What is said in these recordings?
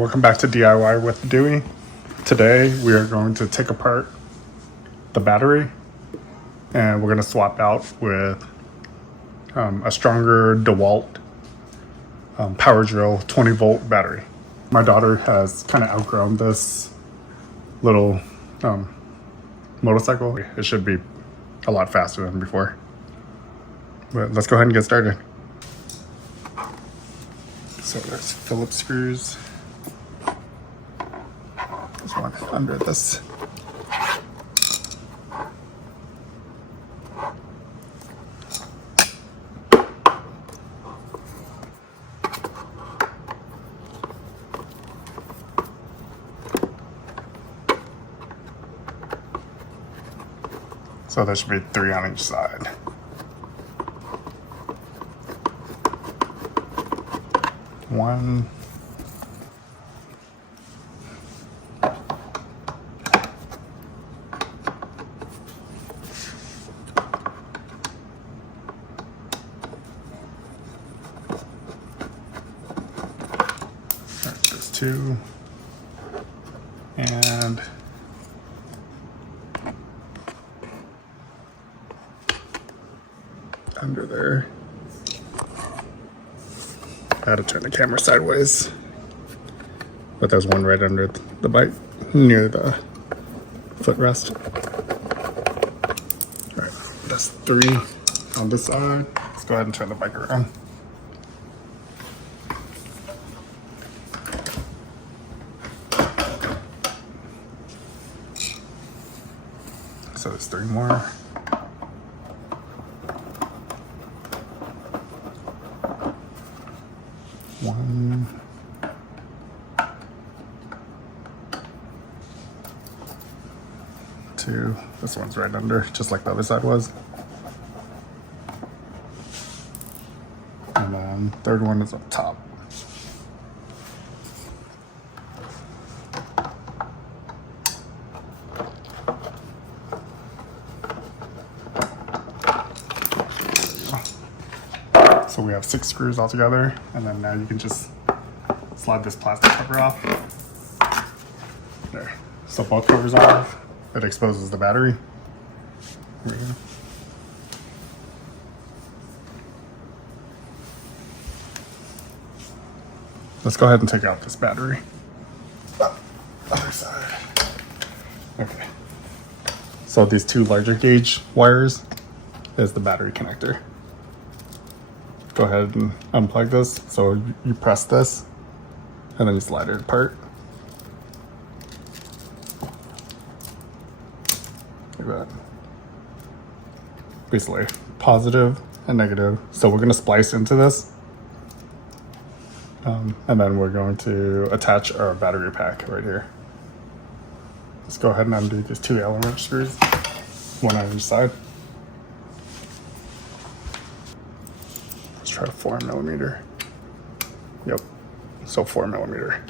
Welcome back to DIY with Dewey. Today we are going to take apart the battery and we're going to swap out with a stronger Dewalt power drill 20-volt battery. My daughter has kind of outgrown this little motorcycle. It should be a lot faster than before. But let's go ahead and get started. So there's Phillips screws. There's one under this. So there should be 3 on each side. One. There's 2. And under there. I had to turn the camera sideways, but there's one right under the bike near the footrest. All right, that's 3 on this side. Let's go ahead and turn the bike around. So there's 3 more. One, 2. This one's right under, just like the other side was. And then 3rd one is up top. So we have 6 screws all together, and then now you can just slide this plastic cover off. There. So both covers off. It exposes the battery. Here we go. Let's go ahead and take out this battery. Other side. Okay. So these 2 larger gauge wires is the battery connector. Go ahead and unplug this. So you press this and then you slide it apart. Like that. Basically positive and negative. So we're going to splice into this. And then we're going to attach our battery pack right here. Let's go ahead and undo these 2 Allen wrench screws, one on each side. Try 4mm. Yep, so 4mm.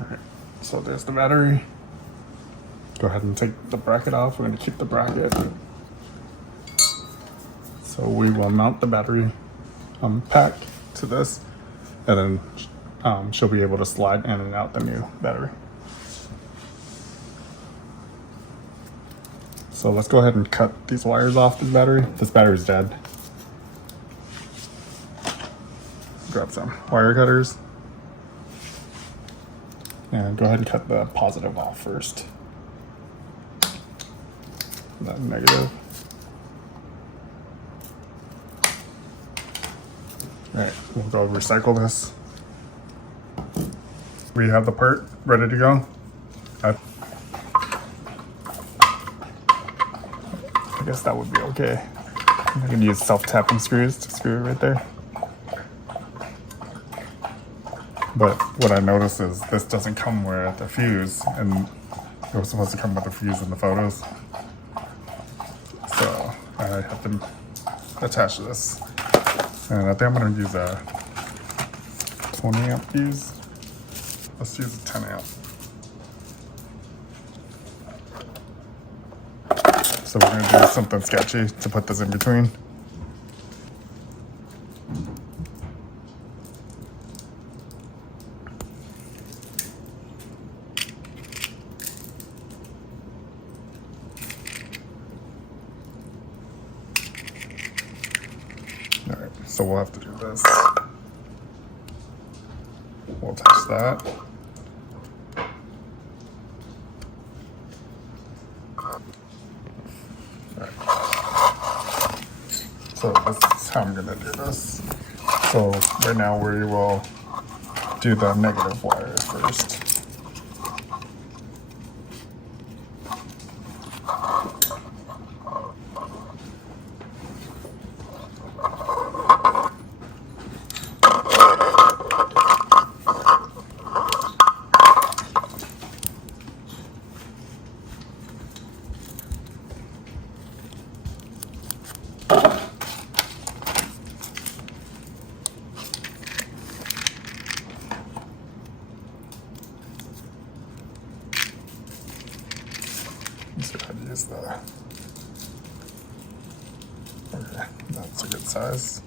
Alright, so there's the battery. Go ahead and take the bracket off. We're going to keep the bracket. So we will mount the battery pack to this, and then she'll be able to slide in and out the new battery. So let's go ahead and cut these wires off this battery. This battery's dead. Grab some wire cutters. And go ahead and cut the positive off first. That negative. Alright, we'll go recycle this. We have the part ready to go. I guess that would be okay. I can use self-tapping screws to screw it right there. But what I noticed is this doesn't come with a fuse, and it was supposed to come with a fuse in the photos. So I have to attach this. And I think I'm gonna use a 20 amp fuse. Let's use a 10 amp. So we're gonna do something sketchy to put this in between. Alright, so we'll have to do this. We'll attach that. So this is how I'm gonna do this. So right now we will do the negative wires first. Let's see how to use that. Okay, that's a good size.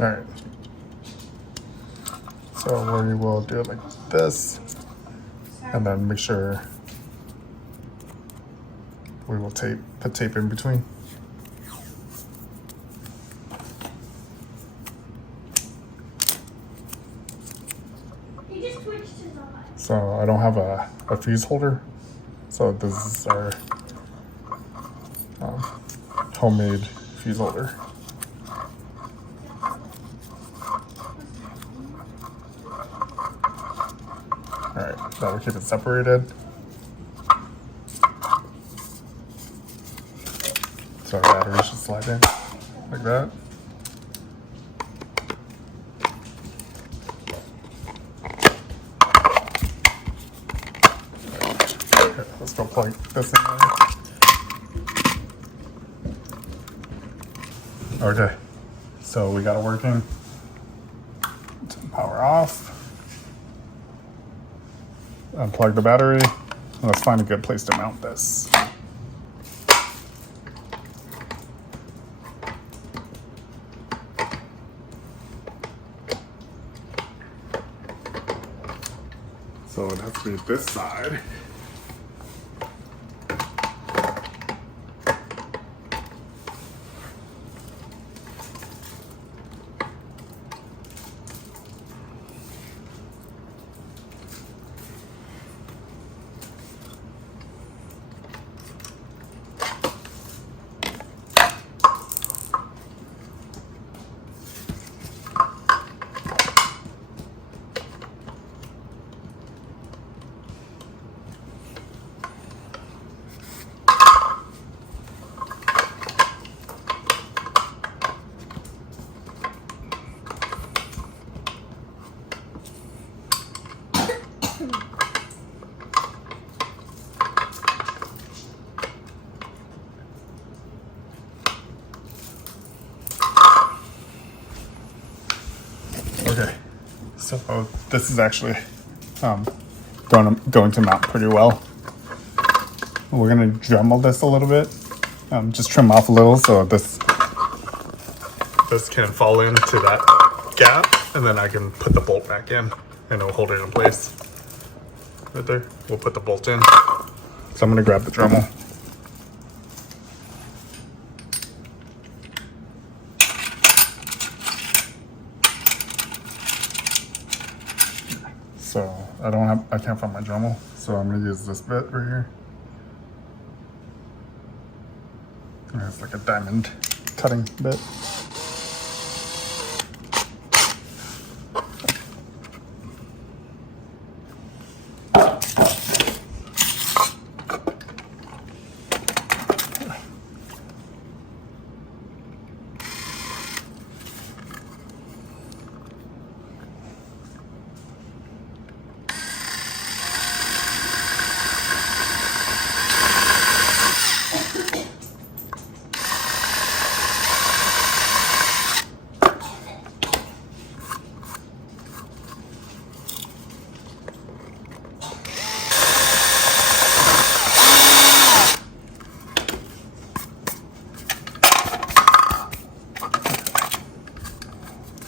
All right, so we will do it like this, and then make sure we will put tape in between. So I don't have a fuse holder, so this is our homemade fuse holder. Alright, that'll keep it separated. So our battery should slide in like that. Okay, let's go plug this in there. Okay, so we got it working. Turn power off. Unplug the battery, and let's find a good place to mount this. So it has to be this side. Okay, so this is actually going to mount pretty well. We're gonna Dremel this a little bit, just trim off a little so this can fall into that gap, and then I can put the bolt back in and it'll hold it in place. Right there, we'll put the bolt in. So I'm gonna grab the Dremel. So I can't find my Dremel, so I'm gonna use this bit right here. And it's like a diamond cutting bit.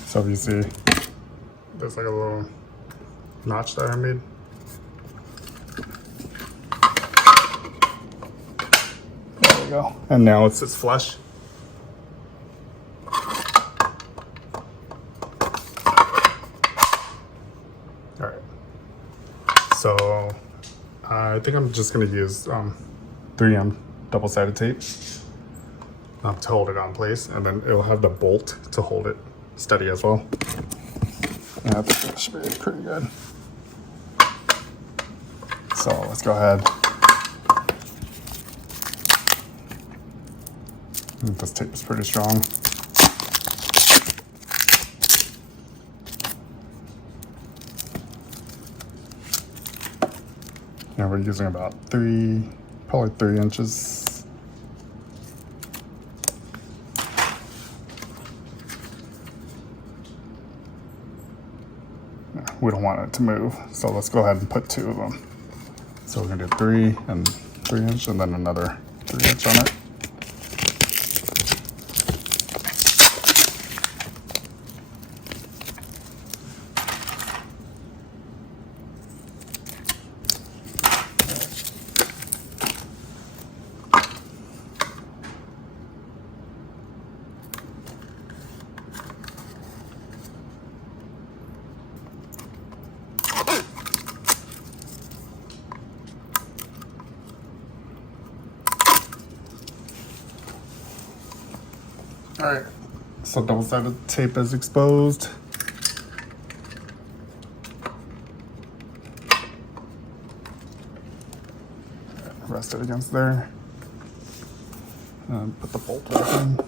So you see, there's like a little notch that I made. There we go. And now it sits flush. Alright. So I think I'm just going to use 3M double-sided tape to hold it on place, and then it'll have the bolt to hold it steady as well. And I think that should be pretty good. So let's go ahead. This tape is pretty strong. Yeah, we're using about probably 3 inches. We don't want it to move, so let's go ahead and put 2 of them. So we're gonna do 3 and 3 inch, and then another 3 inch on it. All right, so double-sided tape is exposed. Rest it against there. And put the bolt back in.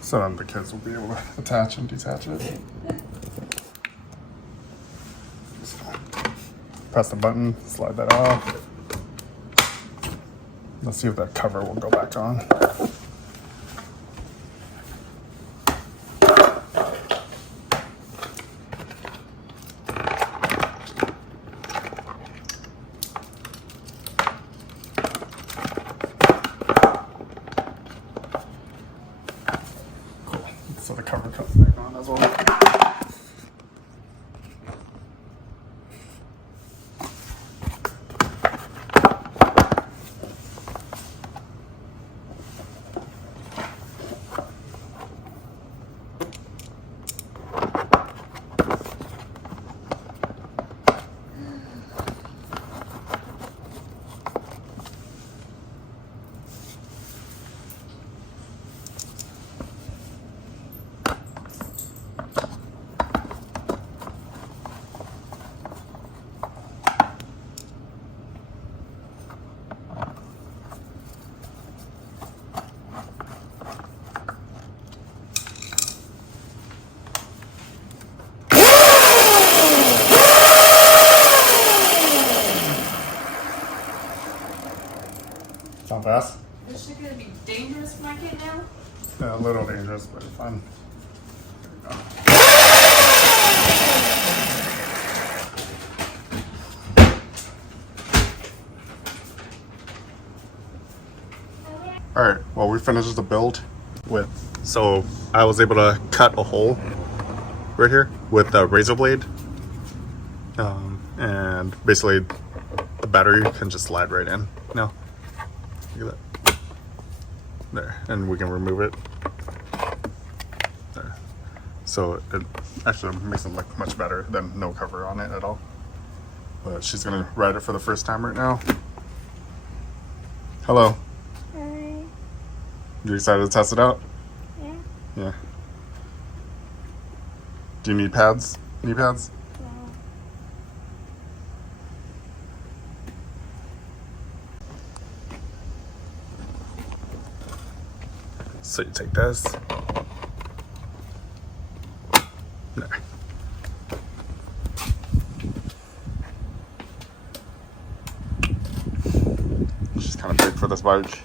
So then the kids will be able to attach and detach it. So press the button, slide that off. Let's see if that cover will go back on. So the cover comes back on as well. fast? Is she gonna be dangerous for my kid now? Yeah, a little dangerous, but fun. There you go. Alright, well we finished the build with, so I was able to cut a hole right here with a razor blade. And basically the battery can just slide right in now. Look at that. There, and we can remove it. There. So it actually makes it look much better than no cover on it at all. But she's gonna ride it for the first time right now. Hello. Hi. You excited to test it out? Yeah. Yeah. Do you need pads? Knee pads? No. So you take this. There. She's kind of big for this bike.